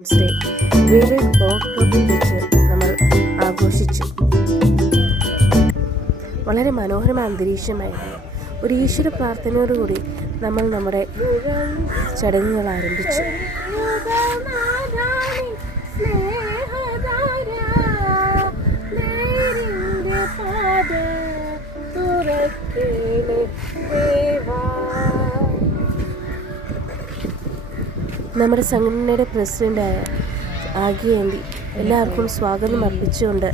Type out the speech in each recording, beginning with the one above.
വീട് ബോട്ട് ക്ലബിൽ വെച്ച് നമ്മൾ ആഘോഷിച്ചു. വളരെ മനോഹരമായ അന്തരീക്ഷമായിരുന്നു. ഒരു ഈശ്വര പ്രാർത്ഥനയോടുകൂടി നമ്മൾ നമ്മുടെ ചടങ്ങുകൾ ആരംഭിച്ചു. നമ്മുടെ സംഘടനയുടെ പ്രസിഡൻ്റായ ആഗിയേന്തി എല്ലാവർക്കും സ്വാഗതം അർപ്പിച്ചുകൊണ്ട്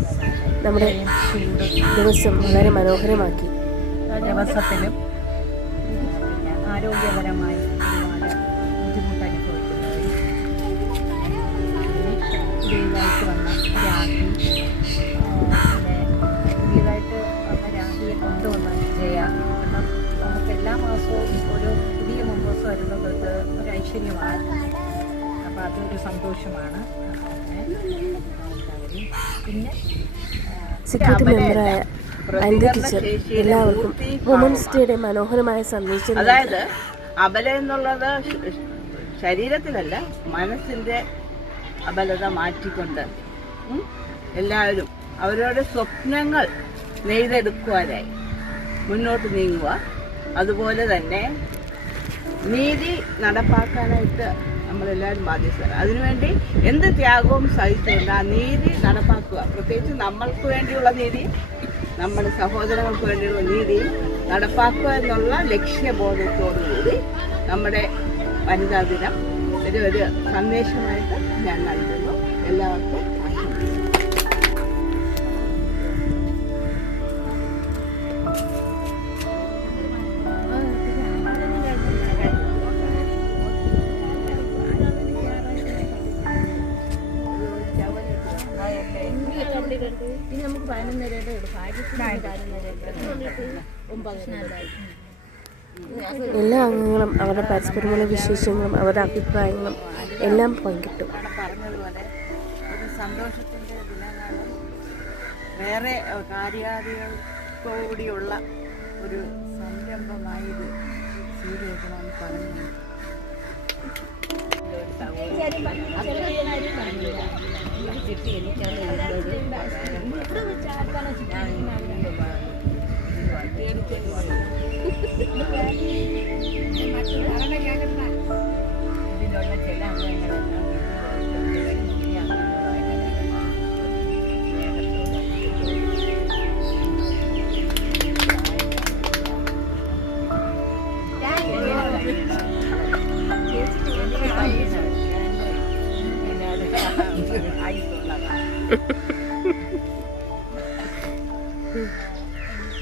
നമ്മുടെ ദിവസം വളരെ മനോഹരമാക്കി. ദിവസത്തിലും ആരോഗ്യപരമായി ഒരുപാട് ബുദ്ധിമുട്ട് അനുഭവിക്കുന്നവർ പുതിയതായിട്ട് വന്ന രാഖി, പുതിയതായിട്ട് വന്ന രാഖിയെ കൊണ്ടുവന്ന ജയ, കാരണം നമുക്ക് എല്ലാ മാസവും ഒരു പുതിയ മെമ്പേഴ്സ് വരുന്നത് ഒരു ഐശ്വര്യമാണ്. അപ്പോൾ അതൊരു സന്തോഷമാണ്. പിന്നെ സെക്യൂരിറ്റി മെമ്പറായ അനിത ടീച്ചർ എല്ലാവർക്കും വുമൻസ് ഡേയുടെ മനോഹരമായ സന്ദേശം. അതായത് അബല എന്നുള്ളത് ശരീരത്തിലല്ല, മനസ്സിൻ്റെ അബലത മാറ്റിക്കൊണ്ട് എല്ലാവരും അവരവരുടെ സ്വപ്നങ്ങൾ നെയ്തെടുക്കുവാനായി മുന്നോട്ട് നീങ്ങുക. അതുപോലെ തന്നെ നീതി നടപ്പാക്കാനായിട്ട് നമ്മളെല്ലാവരും ബാധ്യസ്ഥരാണ്. അതിനുവേണ്ടി എന്ത് ത്യാഗവും സഹിച്ചുകൊണ്ട് ആ നീതി നടപ്പാക്കുക. പ്രത്യേകിച്ച് നമ്മൾക്ക് വേണ്ടിയുള്ള നീതി, നമ്മുടെ സഹോദരങ്ങൾക്ക് വേണ്ടിയുള്ള നീതി നടപ്പാക്കുക എന്നുള്ള ലക്ഷ്യബോധത്തോടുകൂടി നമ്മുടെ വനിതാ ദിനം ഒരു സന്ദേശമായിട്ട് ഞാൻ നൽകുന്നു. എല്ലാവർക്കും എല്ലാ അംഗങ്ങളും അവരുടെ പരസ്പരമുള്ള വിശേഷങ്ങളും അവരുടെ അഭിപ്രായങ്ങളും എല്ലാം പങ്കിട്ടു. പറഞ്ഞതുപോലെ ഒരു സന്തോഷത്തിൻ്റെ ദിനങ്ങളും വേറെ കാര്യാദികൾക്കൂടിയുള്ള ഒരു സംരംഭമായി ഇത് സ്വീകരിക്കണമെന്ന് പറഞ്ഞു. ഇതിലുള്ള ചില അംഗങ്ങളെല്ലാം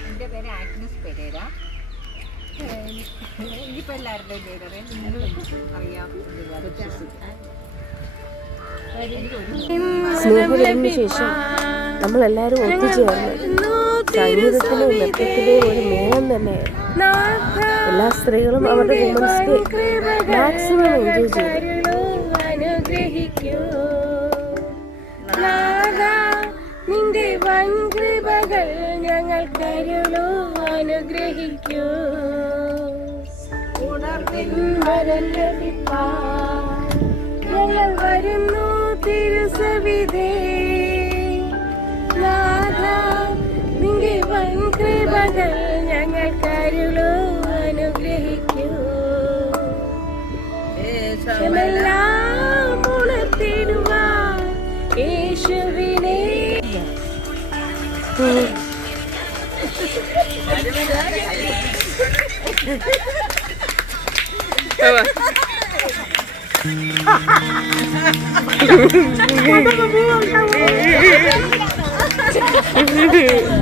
എൻ്റെ പേര് ആഗ്നസ് പെരേര. എനിക്കിപ്പോൾ എല്ലാവരുടെയും പേരറിയാം, നിങ്ങൾക്ക് അറിയാം. സ്നേഹദിനത്തിന് ശേഷം നമ്മളെല്ലാവരും ഒത്തുചേർന്ന് സംഗീതത്തിലെയും നൃത്തത്തിലെയും ഒരു മേളം തന്നെ. എല്ലാ സ്ത്രീകളും അവരുടെ വുമൻസ് ഡേ മാക്സിമം എൻജോയ് ചെയ്തു. നിന്റെ വൻകൃപകൾ ഞങ്ങൾ കരുളൂ, അനുഗ്രഹിക്കൂ. ഞങ്ങൾ വരുന്നു തിരുസവിധേ. നിന്റെ വൻകൃപകൾ ഞങ്ങൾ കരുളൂ, അനുഗ്രഹിക്കൂ. എല്ലാം ഉണർത്തിടുവാൻ യേശുവിനെ.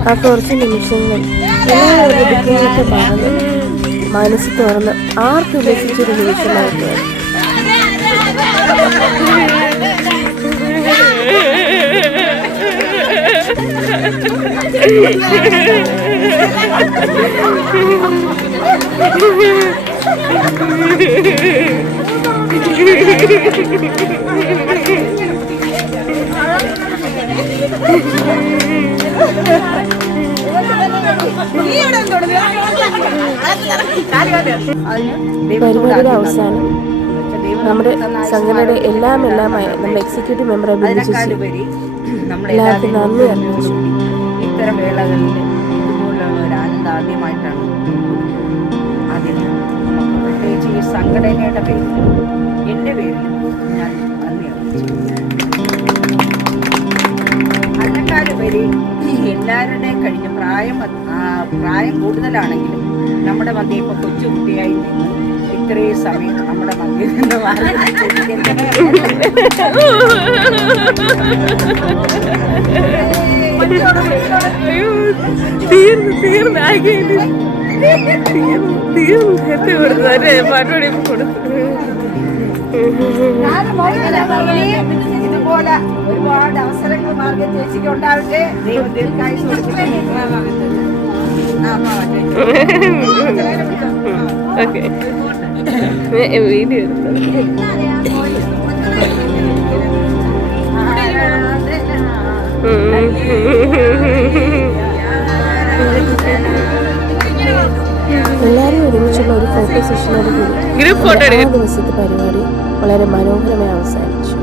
ആ കുറച്ച് നിമിഷങ്ങൾ എല്ലാവരുടെ മറന്ന് മനസ്സ് തുറന്ന് ആർക്ക് ഉദ്ദേശിച്ചൊരു നിമിഷമായിരുന്നു. പരിപാടിയുടെ അവസാനം നമ്മുടെ സംഘടനയുടെ എല്ലാമായ നമ്മുടെ എക്സിക്യൂട്ടീവ് മെമ്പറെ വിളിച്ചു അതിനേക്കാളുപരി നമ്മൾ എല്ലാവർക്കും നന്ദി അറിയിച്ചു. ഇത്തരം വേളകളിൽ ഇതുപോലുള്ള ഒരു ആനന്ദം ആദ്യമായിട്ടാണ്. അതിന് നമുക്ക് പ്രത്യേകിച്ച് ഈ സംഘടനയുടെ പേരിൽ എൻ്റെ പേരിൽ ഞാൻ നന്ദി അറിയിച്ചു. അതിനേക്കാളുപരി എല്ലാവരുടെയും കഴിഞ്ഞ് പ്രായം കൂടുതലാണെങ്കിലും നമ്മുടെ മധ്യ ഇപ്പോൾ കൊച്ചുകുട്ടിയായി നിന്ന് ഇത്രയും സമയം നമ്മുടെ മധ്യയിൽ നിന്ന് ഇതുപോലെ ഒരുപാട് അവസരങ്ങൾ മാർഗം ചേച്ചിക്ക് ഉണ്ടാവട്ടെ. ദൈവം ദീർഘായുസ്സ് കൊടുക്കട്ടെ. വീഡിയോ എല്ലാവരും ഒരുമിച്ചുള്ള ഒരു ഫോട്ടോ സെഷനോട് കൂടി ഗ്രൂപ്പ് ഫോട്ടോ ദിവസത്തെ പരിപാടി വളരെ മനോഹരമായി അവസാനിച്ചു.